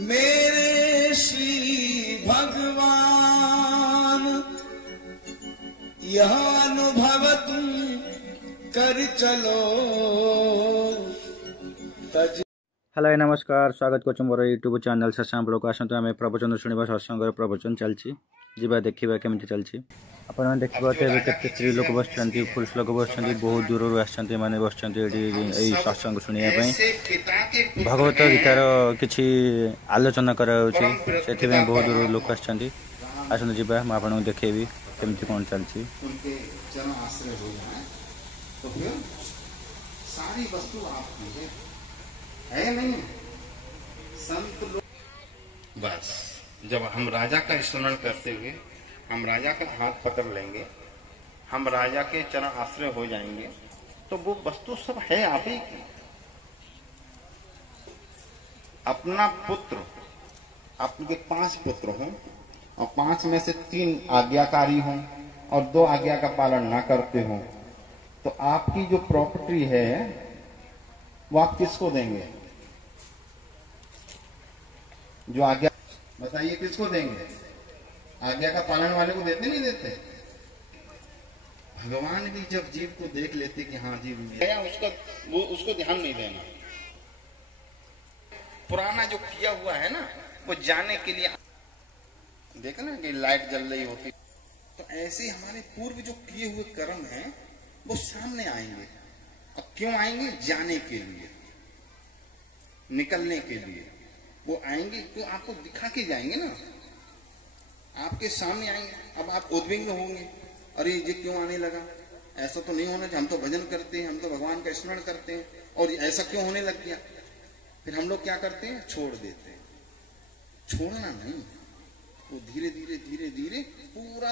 मेरे श्री भगवान यह अनुभव तुम कर चलो। हेलो नमस्कार, स्वागत कर मोर यूट्यूब चैनल सत्संग ब्लॉग। आसतु आम प्रवचन शुणा सत्संग प्रवचन चलती जा देखा केमी चलती। आप देखिए के स्त्री लोक बस पुरुष लोक बस बहुत दूर आसने बस सत्संग शुणापी भगवत गीतार किसी आलोचना से बहुत दूर लोक आसतु जी मुझे देखेबी केमती कौन चलती। सारी वस्तु आपकी है नहीं संत लोग। बस जब हम राजा का स्मरण करते हुए हम राजा का हाथ पकड़ लेंगे, हम राजा के चरण आश्रय हो जाएंगे, तो वो वस्तु सब है आप ही की। अपना पुत्र, आपके 5 पुत्र हों और 5 में से 3 आज्ञाकारी हों और 2 आज्ञा का पालन ना करते हों, तो आपकी जो प्रॉपर्टी है वो आप किसको देंगे? जो आज्ञा, बताइए किसको देंगे? आज्ञा का पालन वाले को देते नहीं देते? भगवान भी जब जीव को देख लेते कि हाँ जीव उसको ध्यान नहीं देना। पुराना जो किया हुआ है ना, वो जाने के लिए देखा ना कि लाइट जल रही होती, तो ऐसे हमारे पूर्व जो किए हुए कर्म हैं वो सामने आएंगे। अब क्यों आएंगे? जाने के लिए, निकलने के लिए वो आएंगे। तो आपको दिखा के जाएंगे ना, आपके सामने आएंगे। अब आप उद्विग्न होंगे, अरे ये क्यों आने लगा, ऐसा तो नहीं होना चाहिए, हम तो भजन करते हैं, हम तो भगवान का स्मरण करते हैं, और ऐसा क्यों होने लग गया? फिर हम लोग क्या करते हैं? छोड़ देते हैं। छोड़ना नहीं, वो धीरे धीरे धीरे धीरे पूरा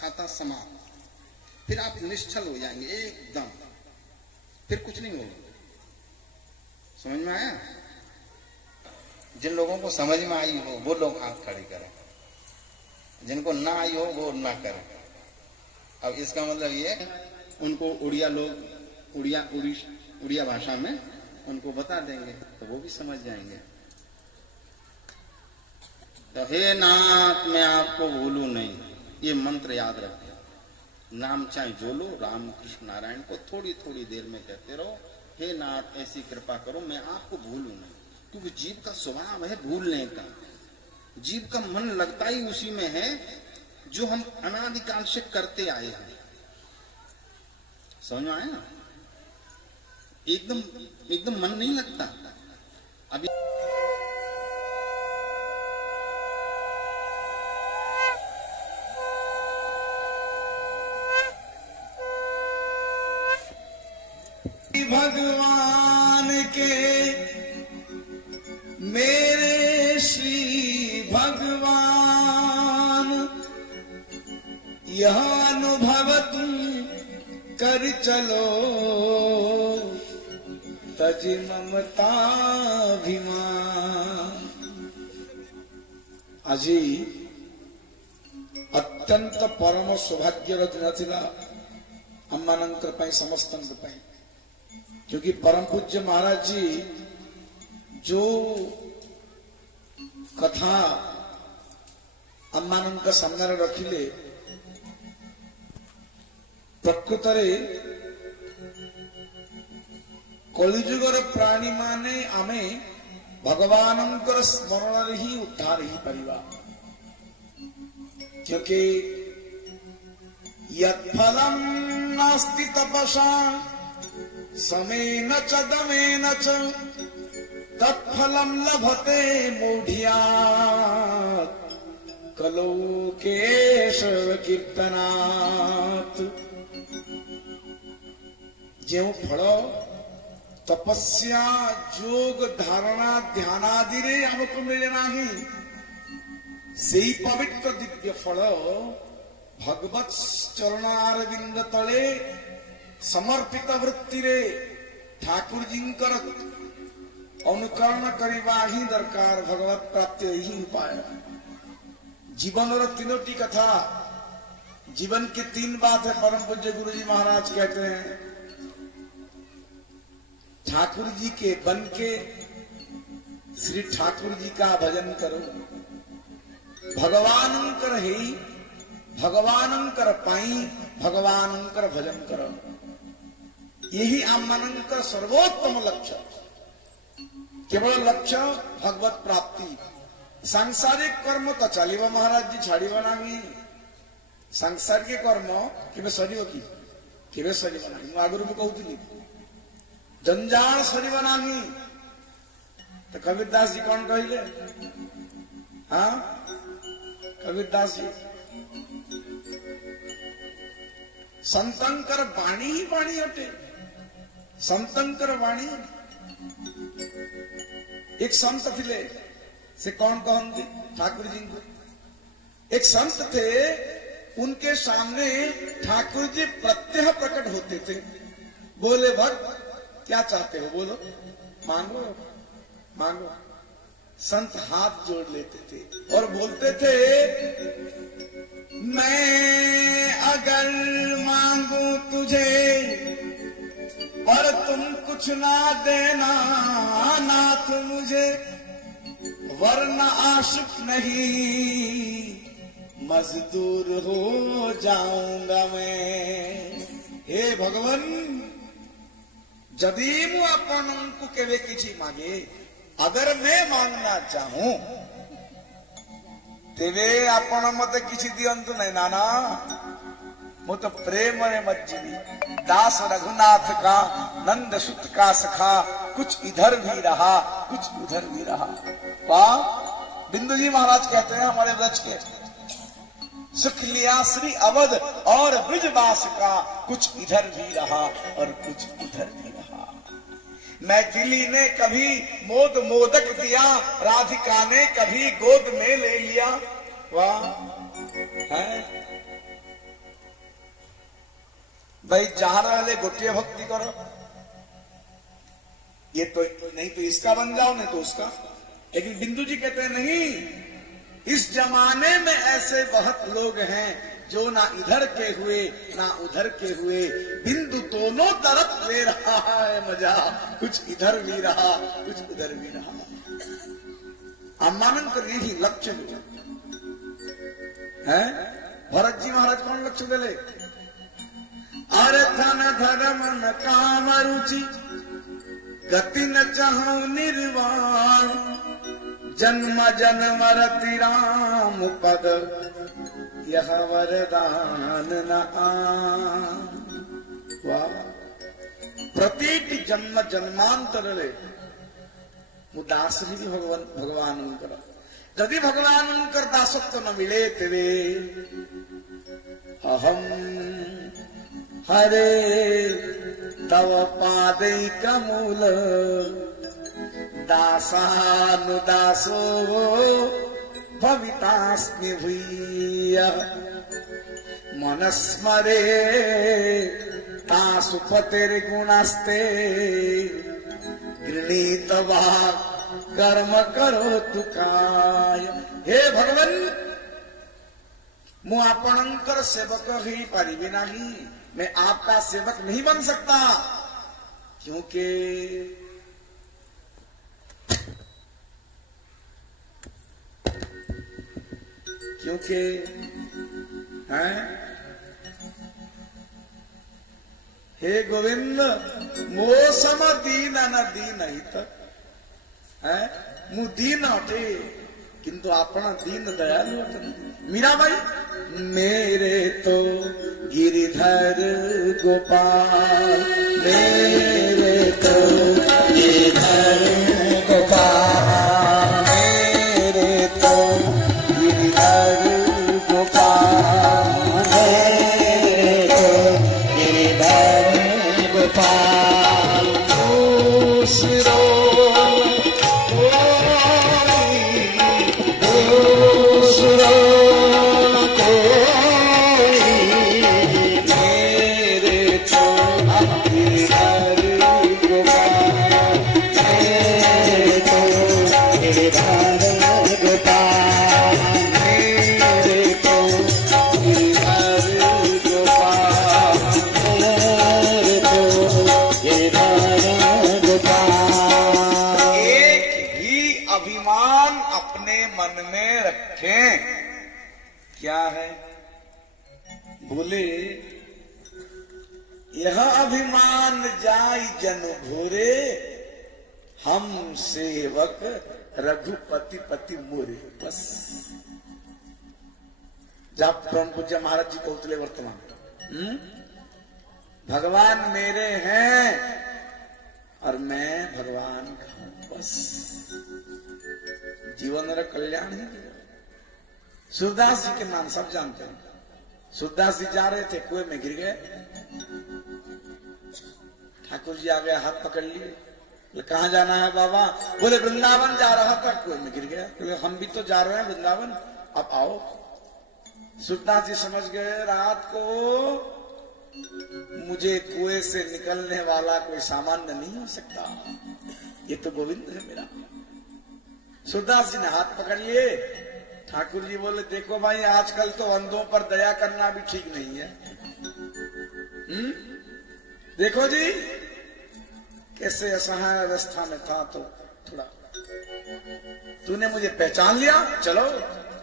खाता समाप्त। फिर आप निश्चल हो जाएंगे एकदम, फिर कुछ नहीं होगा। समझ में आया? जिन लोगों को समझ में आई हो वो लोग हाथ खड़े करें, जिनको ना आई हो वो ना करें। अब इसका मतलब ये, उनको उड़िया लोग उड़िया भाषा में उनको बता देंगे तो वो भी समझ जाएंगे। तो हे नाथ मैं आपको भूलू नहीं, ये मंत्र याद रखें। नाम चाहे जो लो, राम कृष्ण नारायण को थोड़ी थोड़ी देर में कहते रहो, हे नाथ ऐसी कृपा करो मैं आपको भूलूं नहीं। क्योंकि जीव का स्वभाव है भूलने का। जीव का मन लगता ही उसी में है जो हम अनादिकाल से करते आए हैं। समझ में आया ना? एकदम मन नहीं लगता। अभी भगवान के मेरे श्री भगवान यह अनुभव तुम कर चलो। तज ममताभिमान। আজি अत्यंत परम सौभाग्यर दिन थिला अम्मानंकर पाई समस्तंकर पाई, क्योंकि परम पूज्य महाराज जी जो कथा अम्मानंद सामने रखिले, प्रकृत कलिजुगर प्राणी माने आमे भगवानंकर स्मरण ही उद्धार ही परिवा। क्योंकि यत्फलम नास्ति तपसा समेन च दमेन च तत्फलम लभते मूढ़ियात् कलो केशव कीर्तनात्। जो फल तपस्या जोग धारणा ध्यानादि रे हमको मिले नाही, सेही पवित्र दिव्य फल भगवत चरणारविंद तले समर्पित वृत्ति रे ठाकुर जी अनुकरण करवा ही दरकार। भगवत प्राप्ति ही उपाय। जीवन और 3टी कथा, जीवन की 3 बात है। परम पूज्य गुरु जी महाराज कहते हैं, ठाकुर जी के बन के श्री ठाकुर जी का भजन करो। भगवानंकर है भगवानंकर पाई भगवानंकर भजन करो। यही आमनंकर सर्वोत्तम लक्ष्य। केवल लक्ष्य भगवत प्राप्ति। सांसारिक कर्म तो चलिव महाराज जी छाड़िब नहीं। सांसारिक कर्म केबे सरिव कि केबे सरिब नहीं। आगुरी भी कहूली जंजाल सरिब नहीं। तो कबीरदास जी कौन कहले? हाँ कबीरदास जी संतंकर वाणी ही वाणी हटे। संतंकर वाणी। एक संत थे से कौन कहते ठाकुर जी को। एक संत थे उनके सामने ठाकुर जी प्रत्यह प्रकट होते थे। बोले भक्त क्या चाहते हो बोलो मांगो मांगो। संत हाथ जोड़ लेते थे और बोलते थे मैं अगर मांगू तुझे पर तुम कुछ ना देना नाथ मुझे, वरना आशिक नहीं मजदूर हो जाऊंगा मैं। हे भगवान जदि मु अपन को केवे किसी मांगे अगर मैं मांगना चाहूं तेवे आपण मत किसी दियंतु नहीं नाना। मु तो प्रेम रे मज्जीवी दास रघुनाथ का नंद सुत का सखा। कुछ इधर भी रहा कुछ उधर भी रहा। वाह बिंदु जी महाराज कहते हैं हमारे व्रज के सुख लिया श्री अवध और ब्रजवास का। कुछ इधर भी रहा और कुछ उधर भी रहा। मैथिली ने कभी मोद मोदक दिया राधिका ने कभी गोद में ले लिया। वाह है भाई जहां वाले गोटिया भक्ति करो। ये तो नहीं तो इसका बन जाओ नहीं तो उसका। लेकिन बिंदु जी कहते हैं नहीं इस जमाने में ऐसे बहुत लोग हैं जो ना इधर के हुए ना उधर के हुए। बिंदु दोनों तरफ ले रहा है मजा। कुछ इधर भी रहा कुछ उधर भी रहा। अम्मानंद कर यही लक्ष्य है। भरत जी महाराज कौन लक्ष्य ले ले? अर्थन धर्म न काम रुचि गति न चाहूं निर्वाण। जन्म जन्म रति राम पद यह वरदान न आन। वाह प्रतीक जन्म जन्मांतर रे दास भी भगवान जदि भगवान दासत्व न मिले तेरे अहम हरे तव पादैक मूल दासानुदासो भवितास्मि भूय। मनस्मरे तासु पतिर्गुणस्ते गृणीत वाक् कर्म करो तुकाय। हे भगवान मु आपणकर सेवक ही पारिबे नहीं। मैं आपका सेवक नहीं बन सकता क्योंकि हैं हे गोविंद मो सम दीन न दीन हित है। मु दीन हटे किंतु अपना दीन दयालु अटंती। मीरा भाई मेरे तो गिरिधर गोपाल मेरे तो गिरिधर गोपाल मेरे तो गिरिधर गोपाल मेरे तो गिरिधर गोपाल। दूसरो अपने मन में रखें। क्या है? बोले यह अभिमान जाई जन भोरे, हम सेवक रघुपति पति मोरे। बस जब परम पूज्य महाराज जी कहते वर्तमान भगवान मेरे हैं और मैं भगवान का हूं। बस जीवन रा कल्याण ही। सूरदास जी के नाम सब जानते हैं। सूरदास जी जा रहे थे, कुएं में गिर गए। ठाकुर जी आ गए, हाथ पकड़ लिए। कहाँ जाना है बाबा? बोले वृंदावन जा रहा था, कुएं में गिर गया। बोले हम भी तो जा रहे हैं वृंदावन, अब आओ। सूरदास जी समझ गए रात को मुझे कुएं से निकलने वाला कोई सामान्य नहीं हो सकता, ये तो गोविंद है मेरा। सूरदास जी ने हाथ पकड़ लिए। ठाकुर जी बोले देखो भाई, आजकल तो अंधों पर दया करना भी ठीक नहीं है। देखो जी कैसे असहाय अवस्था में था, तो थोड़ा तूने मुझे पहचान लिया, चलो।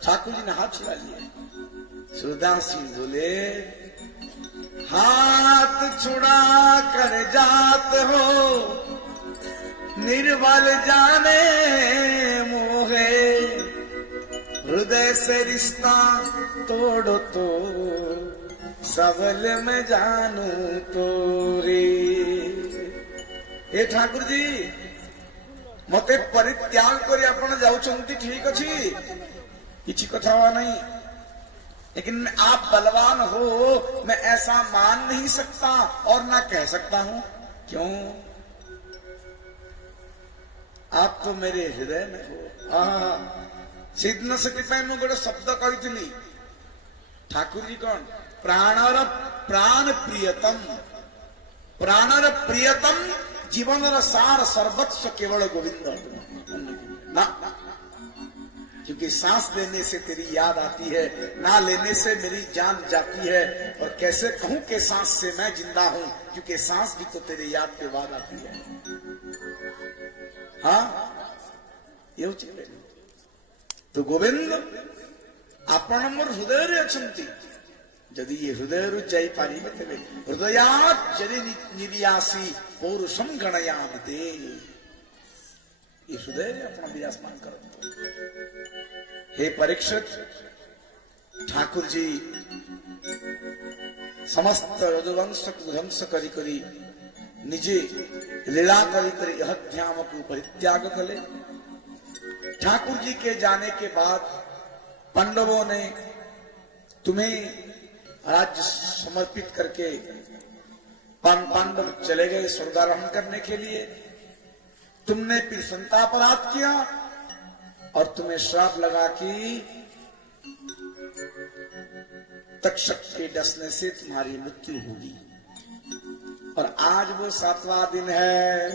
ठाकुर जी ने हाथ छुड़ा लिए। सूरदास जी बोले हाथ छुड़ा कर जात हो, निर्बल जाने मोहे, हृदय से रिश्ता तोड़ो तो सबल में जानू तो रे। हे ठाकुर जी मते परित्याग कर आपण जाउछंती, ठीक अछि, किछि कथा हुआ नहीं, लेकिन आप बलवान हो, मैं ऐसा मान नहीं सकता और ना कह सकता हूं। क्यों? आप तो मेरे हृदय में हो। सिद्ध सती मु गोटे शब्द कही। ठाकुर जी कौन? प्राणर प्राण प्रियतम, प्राणर प्रियतम जीवन सार सर्वस्व केवल गोविंद ना। क्योंकि सांस लेने से तेरी याद आती है, ना लेने से मेरी जान जाती है। और कैसे कहूं कि सांस से मैं जिंदा हूं, क्योंकि सांस भी तो तेरी याद के बाद आती है। हाँ ये तो गोविंद आपण मोर हृदय अच्छी। यदि ये हृदय जाई पारी तेरे हृदयात जरी निर्यासी पौरुषम गणयामते, ये हृदय अपना विराजमान करो। हे परीक्षित, ठाकुर जी समस्त रजवंश को ध्वंस करी करी निजे लीला करी करी अहध्याम को परित्याग कले। ठाकुर जी के जाने के बाद पांडवों ने तुम्हें राज्य समर्पित करके पांडव चले गए स्वर्गारोहण करने के लिए। तुमने फिर संतापराध किया और तुम्हें श्राप लगा कि तक्षक के डसने से तुम्हारी मृत्यु होगी। और आज वो 7वां दिन है।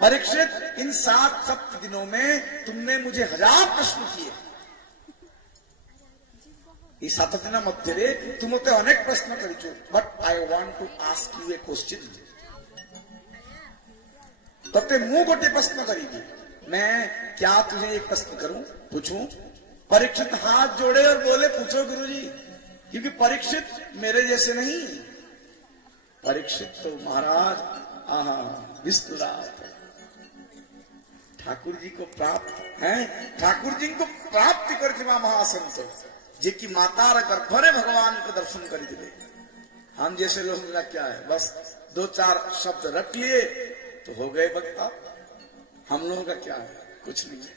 परीक्षित, इन 7 सप्त दिनों में तुमने मुझे 1000 प्रश्न किए। ಈ 7 ದಿನ ಮಧ್ಯೆ ತುಮತೆ ಅನೇಕ ಪ್ರಶ್ನೆ ಕರಿಚು, but I want to ask you a question. तब मुंह गोटे प्रश्न करेगी, मैं क्या तुझे एक प्रश्न करूं, पूछूं? परीक्षित हाथ जोड़े और बोले पूछो गुरुजी, क्योंकि परीक्षित मेरे जैसे नहीं। परीक्षित तो महाराज विष्णुराज ठाकुर जी को प्राप्त है। ठाकुर जी को प्राप्ति करते महासंत जे की माता गर्भरे भगवान को दर्शन कर दिले। हम जैसे लोग का क्या है, बस 2-4 शब्द रख लिए तो हो गए भक्ता। हम लोगों का क्या है, कुछ नहीं है।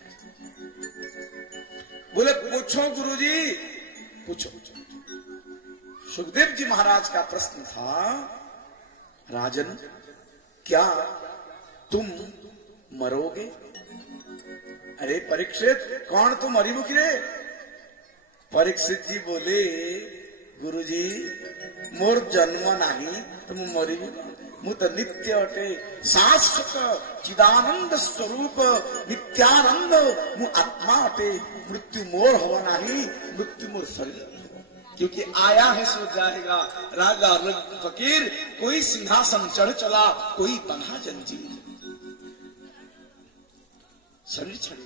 बोले पूछो गुरुजी, पूछो। सुखदेव जी महाराज का प्रश्न था, राजन क्या तुम मरोगे? अरे परीक्षित, कौन तुम मरी मुखी रे? परीक्षित जी बोले गुरुजी मोर जन्म नहीं तो मु मरी मु तो नित्य अटे, शाश्वत चिदानंद स्वरूप नित्यानंद मु आत्मा अटे। मृत्यु मोर हो नहीं, मृत्यु मोर शरीर, क्योंकि आया है सो जाएगा। राजा रंग फकीर, कोई सिंहासन चढ़ चला, कोई बना जंजीर। शरीर छड़ी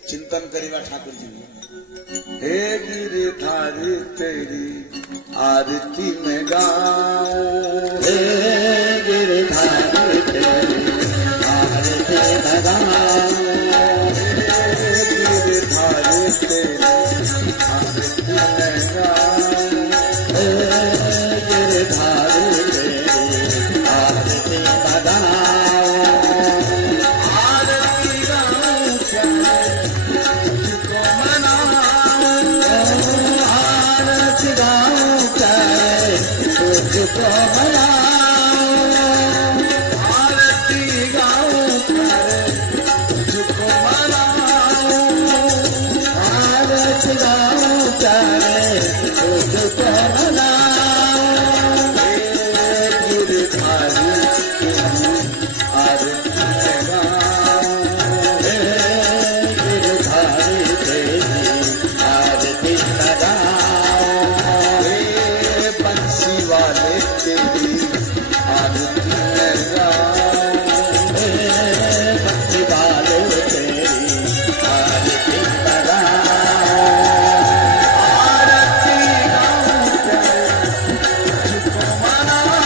चिंतन करेगा ठाकुर जी ने। हे गिरधारी तेरी आरती में गाऊं, हे गिरधारी तेरी आरती में गाऊं, हे गिरधारी तेरी आरती में गाऊं, हे गिरधारी तेरी आरती में गाऊं। आरती गाऊं तुझको मनाऊं, आरती गाऊं चाहे तुझको मनाऊं, आरती गाऊं तुझको मनाऊं, आरती गाऊं चाहे तुझको मनाऊं। हे गिरधारी तेरी आरती में गाऊं, हे गिरधारी तेरी आरती में गाऊं, हे बंसी वाले तेरी आरती में गाऊं, हे भक्ति वाले तेरी आरती में गाऊं। आरती गाऊं तुझको मनाऊं,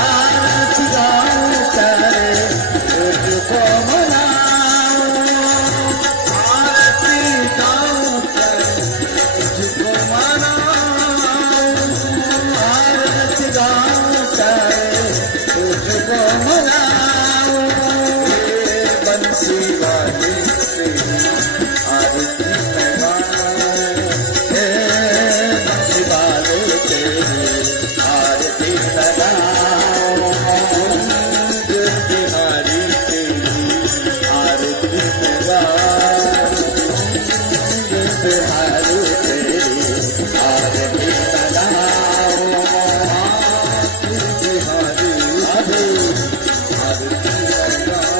आरती गाऊं चाहे तुझको मनाऊं, आरती गाऊं तुझको मनाऊं, आरती गाऊं चाहे तुझको मनाऊं। हे बंसी वाले तेरी आरती में गाऊं, हे भक्ति वाले तेरी आरती में गाऊं, गिरधारी तेरी आरती में गाऊं, गिरधारी तेरी आरती में गाऊं। गिरधारी आरती में गाऊं,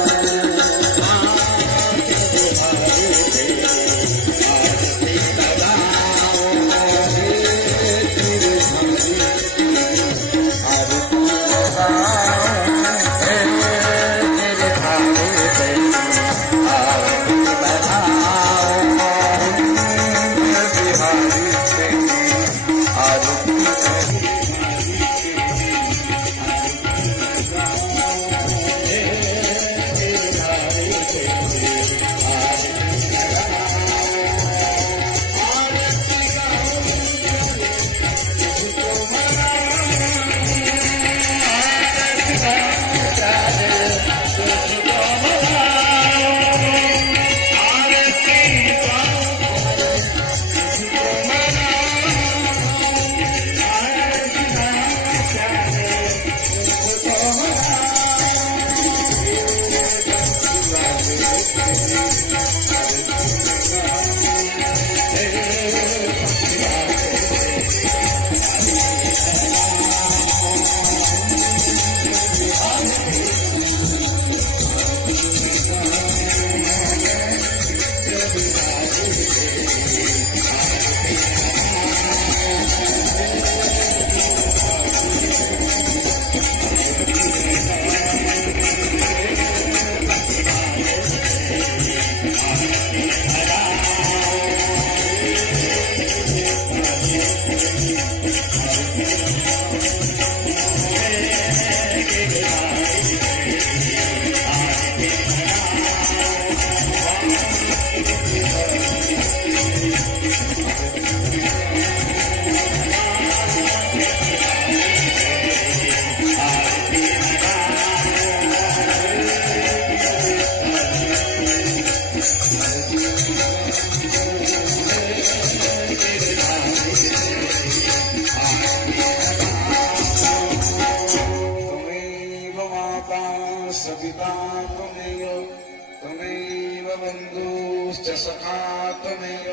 बन्धुश्च सखा त्वमेव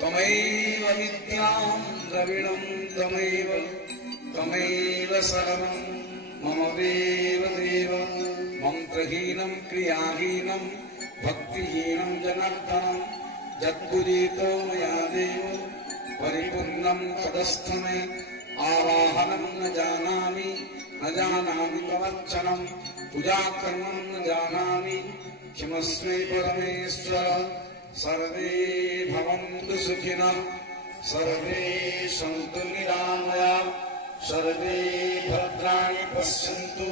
त्वमेव विद्यां द्रविणं त्वमेव सर्वं मम देव मन्त्रहीनं क्रियाहीनं भक्तिहीनं जनार्दनं यद्बुद्धीतो मया देव परिपूर्णं तदस्तु मे आवाहनं न जानामि न जानामि तमर्चनम् पूजा कर्मं न जानामि किमस्मै परमेश्वर सर्वे भवन्तु सुखिनः सर्वे सन्तु निरामयाः सर्वे भद्राणि पश्यन्तु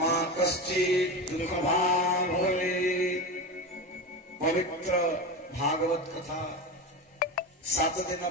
मा कश्चित् दुःखभाग् भवेत्। पवित्र भागवत कथा 7 दिन